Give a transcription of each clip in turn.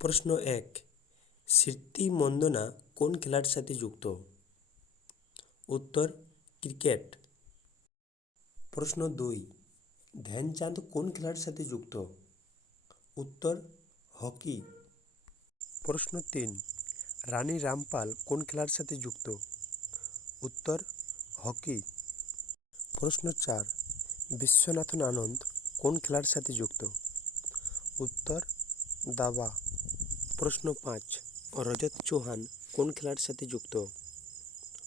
প্রশ্ন 1, স্মৃতি মন্দনা কোন খেলার সাথে যুক্ত? উত্তর, ক্রিকেট। প্রশ্ন 2, ধ্যানচাঁদ কোন খেলার সাথে যুক্ত? উত্তর, হকি। প্রশ্ন 3, রানী রামপাল কোন খেলার সাথে যুক্ত? উত্তর, হকি। প্রশ্ন 4, বিশ্বনাথন আনন্দ কোন খেলার সাথে যুক্ত? উত্তর, দাবা। প্রশ্ন 5, রজত চৌহান কোন খেলার সাথে যুক্ত?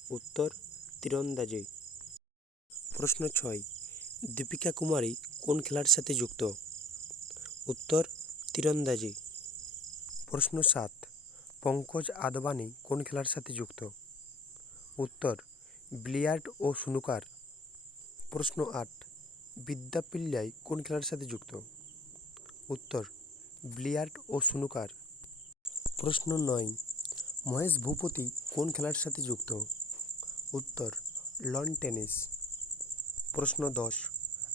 উত্তর, তীরন্দাজি। প্রশ্ন 6, দীপিকা কুমারী কোন খেলার সাথে যুক্ত? উত্তর, তীরন্দাজি। প্রশ্ন 7, পঙ্কজ আদবানি কোন খেলার সাথে যুক্ত? উত্তর, বিলিয়ার্ড ও স্নুকার। প্রশ্ন 8, বিদ্যা পিল্লাই কোন খেলার সাথে যুক্ত? উত্তর, বিলিয়ার্ড ও স্নুকার। প্রশ্ন 9, মহেশ ভূপতি কোন খেলার সাথে যুক্ত? উত্তর, লন টেনিস। প্রশ্ন 10,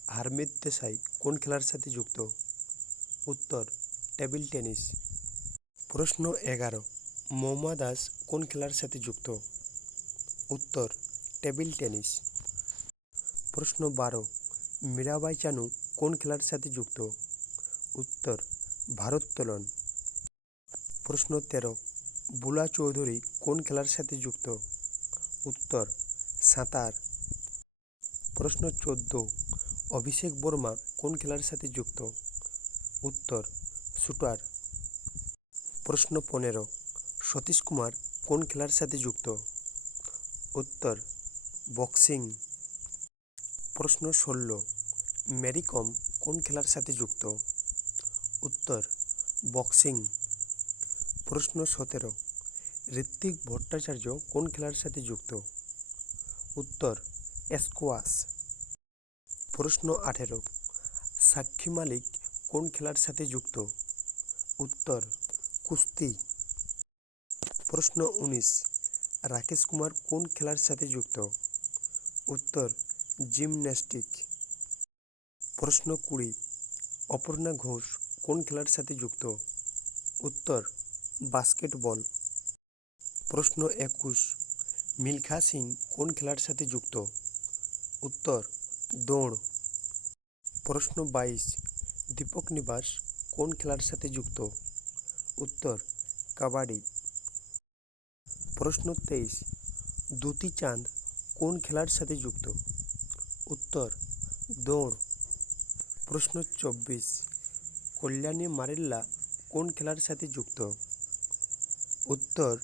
হারমিত দেশাই কোন খেলার সাথে যুক্ত? উত্তর, টেবিল টেনিস। প্রশ্ন 11, মৌমা দাস কোন খেলার সাথে যুক্ত? উত্তর, টেবিল টেনিস। প্রশ্ন 12, মীরাবাই চানু কোন খেলার সাথে যুক্ত? উত্তর, ভারোত্তোলন। প্রশ্ন 13, বুলা চৌধুরী কোন খেলার সাথে যুক্ত? উত্তর, সাঁতার। প্রশ্ন 14, অভিষেক বর্মা কোন খেলার সাথে যুক্ত? উত্তর, শুটার। প্রশ্ন 15, সতীশ কুমার কোন খেলার সাথে যুক্ত? উত্তর, বক্সিং। প্রশ্ন 16, মেরি কম কোন খেলার সাথে যুক্ত? উত্তর, বক্সিং। প্রশ্ন 17, ঋত্বিক ভট্টাচার্য কোন খেলার সাথে যুক্ত? উত্তর, স্কোয়াশ। প্রশ্ন 18, সাক্ষী মালিক কোন খেলার সাথে যুক্ত? উত্তর, কুস্তি। প্রশ্ন 19, রাকেশ কুমার কোন খেলার সাথে যুক্ত? উত্তর, জিমন্যাস্টিক। প্রশ্ন 20, অপর্ণা ঘোষ কোন খেলার সাথে যুক্ত? উত্তর, বাস্কেটবল। প্রশ্ন 21, মিলখা সিং কোন খেলার সাথে যুক্ত? উত্তর, দৌড়। প্রশ্ন 22, দীপক নিবাস কোন খেলার সাথে যুক্ত? উত্তর, কাবাডি। প্রশ্ন 23, দ্যুতি চাঁদ কোন খেলার সাথে যুক্ত? উত্তর, দৌড়। প্রশ্ন 24, কল্যাণী মারেল্লা কোন খেলার সাথে যুক্ত? উত্তর,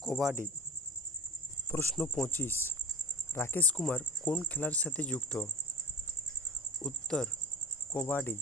কবাডি। প্রশ্ন 25, রাকেশ কুমার কোন খেলার সাথে যুক্ত? উত্তর, কবাডি।